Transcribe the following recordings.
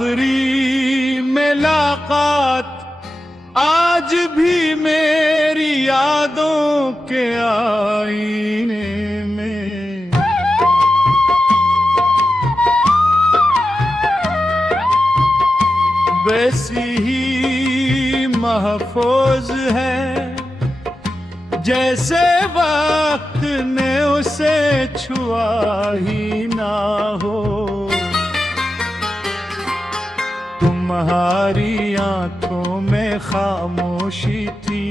आखिरी मुलाकात आज भी मेरी यादों के आईने में। वैसी ही महफूज है जैसे वक्त ने उसे छुआ ही ना हो। तुम्हारी आंखों में खामोशी थी,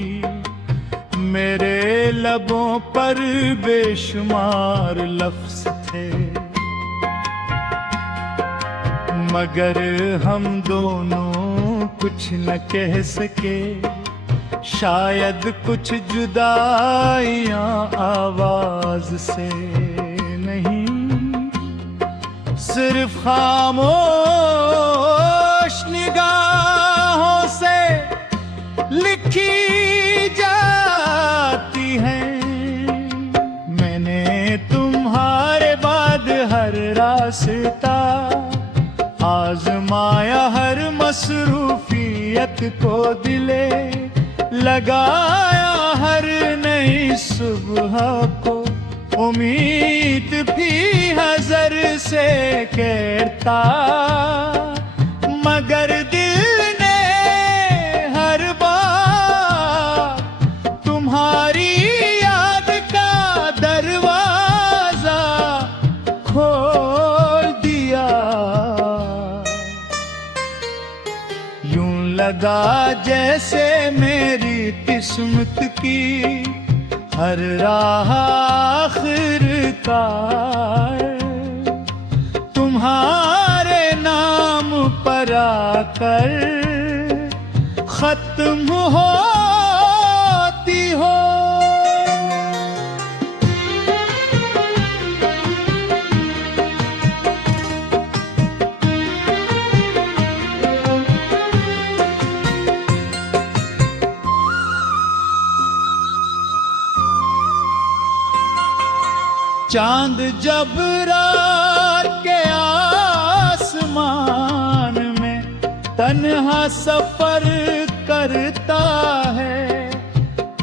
मेरे लबों पर बेशुमार लफ्ज थे, मगर हम दोनों कुछ न कह सके। शायद कुछ जुदाइयां आवाज से नहीं, सिर्फ खामोश निगाहों से लिखी जाती हैं। मैंने तुम्हारे बाद हर रास्ता आजमाया, हर मसरूफियत को दिले लगाया, हर नई सुबह को उम्मीद भी हज़र से कहता, मगर दिल ने हर बार तुम्हारी याद का दरवाजा खोल दिया। यूं लगा जैसे मेरी किस्मत की हर राह आखिरकार तुम्हारे नाम पर आकर खत्म होती हो। चांद जब रात के आसमान में तन्हा सफर करता है,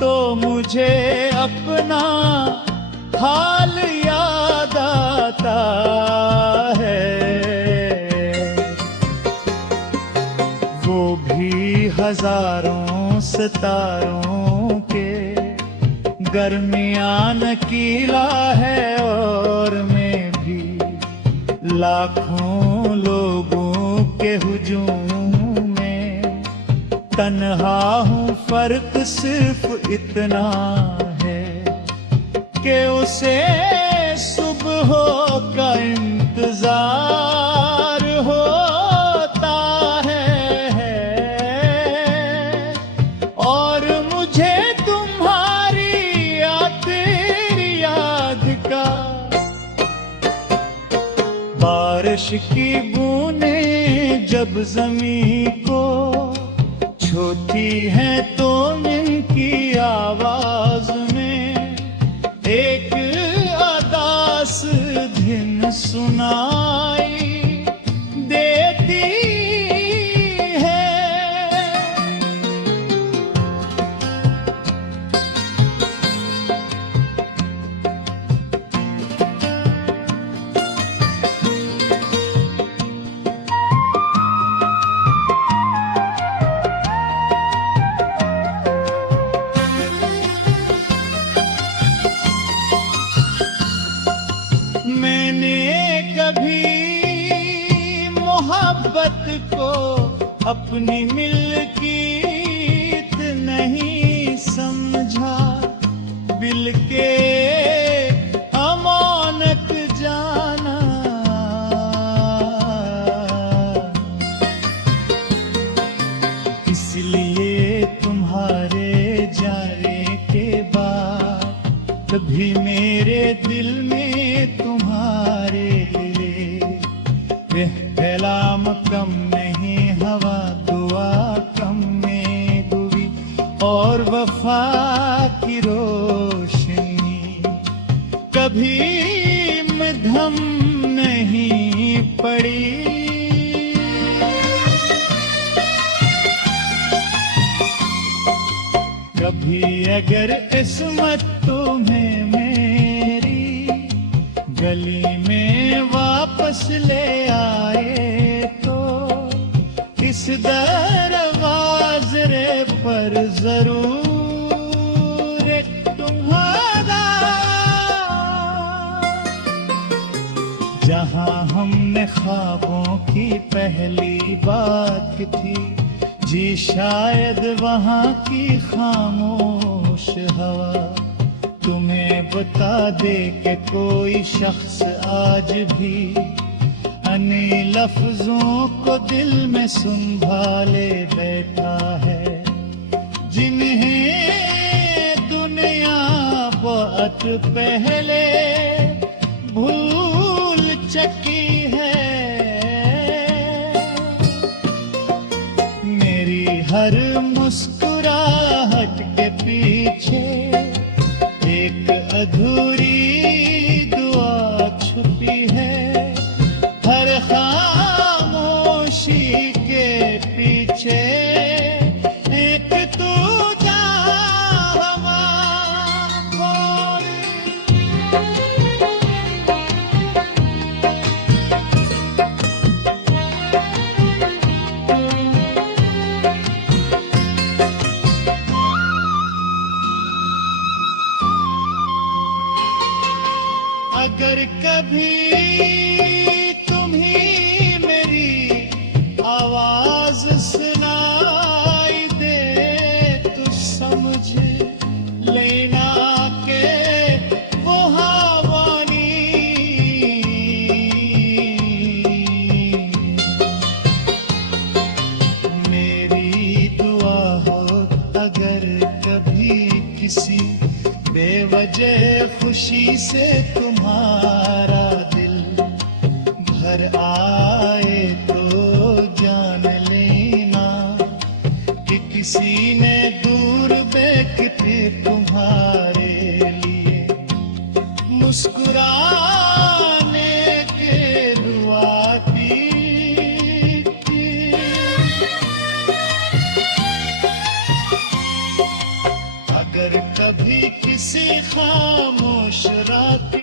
तो मुझे अपना हाल याद आता है। वो भी हजारों सितारों के दरमियान कीला है, और मैं भी लाखों लोगों के हुजूम में तन्हा हूँ। फर्क सिर्फ इतना है कि उसे सुबह का इंतजार होता है, और मुझे बारिश की बूंदें जब ज़मीं को छूती हैं, तो उनकी आवाज में एक अदास धुन सुनाई देती है। मैंने कभी मोहब्बत को अपनी मिल्कियत नहीं समझा, बिल के अमानत जाना। इसलिए तुम्हारे जाने के बाद कभी मेरे दिल में तुम्हारे लिए कलाम कम नहीं, हवा दुआ कम में दुई, और वफा की रोशनी कभी मध्यम नहीं पड़ी। कभी अगर किस्मत तुम्हें मेरी गली में वापस ले आए तो इस दरवाजे पर जरूर एक तुम्हारा, जहां हमने ख्वाबों की पहली बात थी, जी शायद वहां की खामोश हवा तुम्हें बता दे कि कोई शख्स आज भी अन्य लफ्जों को दिल में संभाले बैठा है, जिन्हें दुनिया बहुत पहले भूल चुकी है। मेरी हर मुस्कुराहट के पीछे एक अधूरी दुआ छुपी है, हर खामोशी के पीछे एक तुझा अगर कभी तुम ही मेरी आवाज सुनाई दे तो समझ लेना के वो हवानी मेरी दुआ हो। अगर कभी किसी बेवजह खुशी से तुम्हारा दिल भर आए तो जान लेना कि किसी ने दूर बैठे तुम्हारे लिए मुस्कुराने के दुआ दी थी। अगर कभी किसी खामोश रात